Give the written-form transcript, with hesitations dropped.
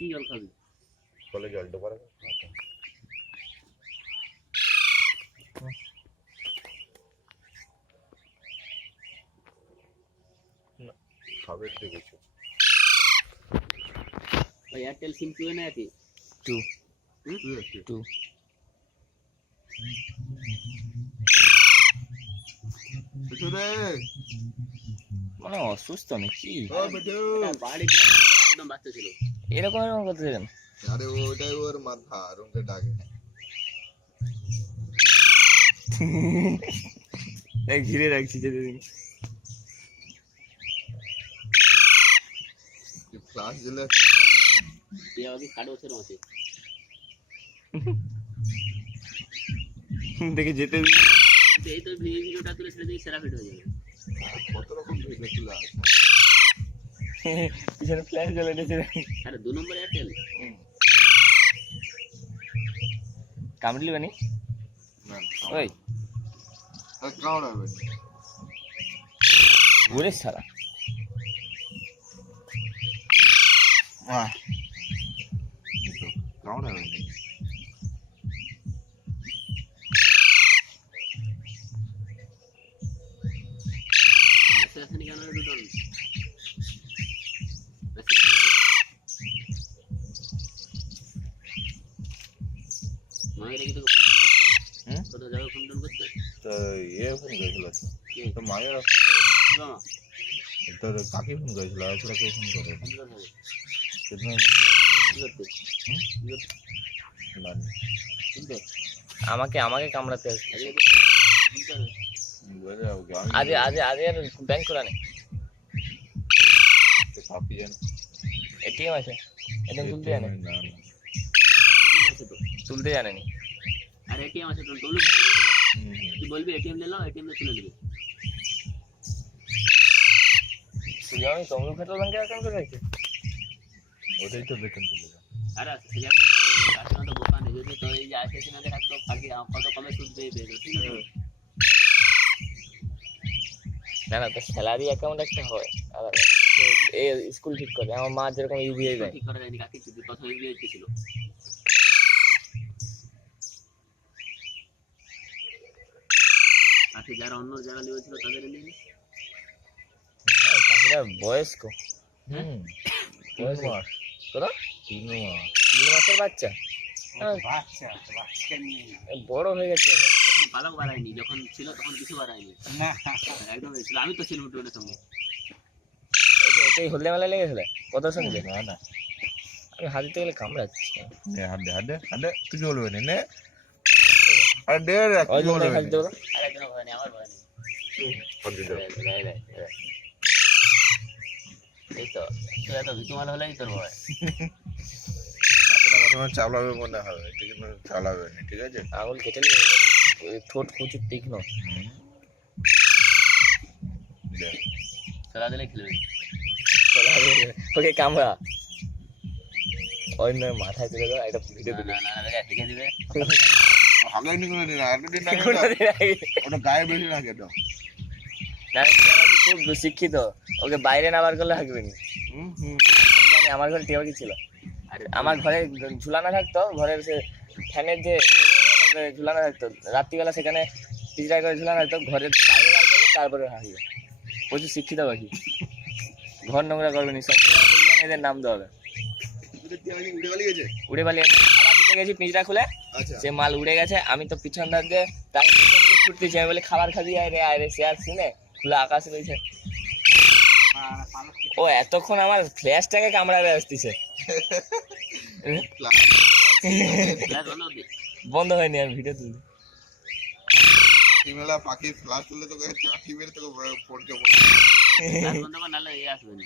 কি জল খাবি? কলে জলটা পরে খাবে একটু কিছু। ভাই এয়ারটেল সিম টু না কি? টু টু মানে অসুস্থ নাকি? বাড়ি একদম বাচ্চা ছিল। এরকম এরকম করতে দেন? আরে ওটাই ওর মাথা আর ওকে ডাকে। এই ঘিরে রাখছি যেদিন ফ্লাশ দিলে তুই আমাকে 60 বছর আছে দেখে যেতে এই তো ভিডিওটা তুলে ছেড়ে দিই, সেরা ফিট হয়ে যাবে। কত রকম ভিডিও তুলে আছে। পিছনে ফ্ল্যাশ জ্বলে গেছে। আরে 2 নম্বর এয়ারটেল কামড়লি বানি ওই কামড়াবে ঘুরে সারা কামড়াবে মেসেজ আসেনি কেন রে দুটো? মায়ের কি তোকে ফোন করছে? কত যাবে ফোন করছে? তো ফোন করেছিল কে? তো মায়ের ফোন করে বাবা তোর কাকে ফোন করেছিল আর কেউ ফোন করে সুন্দর হবে। কিতনা কি করতে? মানে সুন্দর আমাকে আমাকে কামড়াতে আসছে। বলে ওকে আজ আজ আজ আর ব্যাংক খোলা নেই। তো কাপি জানে এটিএম আছে, এটিএম তুলতে জানে, না না তুলতে জানেনি। আর এটিএম আছে তো তোলু ভাড়া করতে না, তুই বলবি এটিএম লে নাও, এটিএম লে তুলে নেবে। তুই আমি তমলুক ফেডারেল ব্যাংকে অ্যাকাউন্ট করে রাখছি। ওটাই তো বেতন তুলে আরে সিরিয়াস কাস্টমার তো বোকা নেই, যদি তো এই যে আইসিআইসি ব্যাংকে থাকতো ফাঁকি কত কমে সুদ পেয়ে পেয়ে ঠিক না? না না, তো স্যালারি অ্যাকাউন্ট একটা হয় আলাদা, এ স্কুল ঠিক করে। আমার মা যেরকম ইউবিআই দেয়। ঠিক করা যায়নি, কাকে দিতে কত ইউবিআই ছিল। আচ্ছা যারা অন্য যারা লিয়েছিল তাদের নিয়ে পাখিরা বয়স্ক, তিন মাস কত 3 মাস 3 মাসের বাচ্চা, বড় হয়ে গেছে। তখন পালক বাড়ায়নি, যখন ছিল তখন কিছু বাড়ায়নি না, একদম ছিল। আমি তো ছিলাম টুনের সঙ্গে। ওকে হলদে মেলা লেগেছিল কত সঙ্গে? না না আমি হাত দিতে গেলে কামড়াচ্ছি। হাড্ডে হাড্ডে হাড্ডে কিছু বলবে না নে আরে দে রে ওই কিছু জন্য বলবে হাত দেবো। আর একজন ভয় নেই, আমার ভয় নেই। এই তো তুই এত ভিতুমাল হলেই তোর ভয়। প্রথমে চালাবে মনে হবে, ঠিক না? চালাবে না, ঠিক আছে? আঙুল কেটে নিয়ে ঠোঁট প্রচুর তীক্ষ্ণ। খেলা দিলে খেলবে ওকে কামড়া, ওই নয় মাথায় তুলে দাও, একটা ভিডিও দিলে না ঠেকে দিবে। হাগাই নি করে দিন, আর দিন না ওটা গায়ে বেশি না কেটো। খুব শিক্ষিত, ওকে বাইরে নাবার করলে হাঁকবে নি। জানি আমার ঘরে টিয়া ছিল, আমার ঘরে ঝুলানো থাকতো, ঘরের সে ফ্যানের যে ঝুলানো থাকতো, রাত্রিবেলা সেখানে পিঁজড়ায় করে ঝুলানো থাকতো, ঘরের বাইরে বার করলে তারপরে হাঁকবে। প্রচুর শিক্ষিত পাখি, ঘর নোংরা করবে নি, সবসময় এদের নাম দেওয়া হবে। উড়ে পালিয়ে খাবার দিতে গেছি, পিঁজড়া খুলে সে মাল উড়ে গেছে, আমি তো পিছন ধার দিয়ে তার ছুটতেছি, আমি বলি খাবার খাবি, আয় রে সে আর শুনে খোলা আকাশ রয়েছে। ও এতক্ষণ আমার ফ্ল্যাশটাকে কামড়াবে আসতেছে, বন্ধ হয়নি, আমি ভিডিও তুলি। পাখি মেলা পাখি ফ্লাশ তুললে তোকে চাকি মেরে তোকে পড়তে বন্ধ কর, নাহলে আসবে না।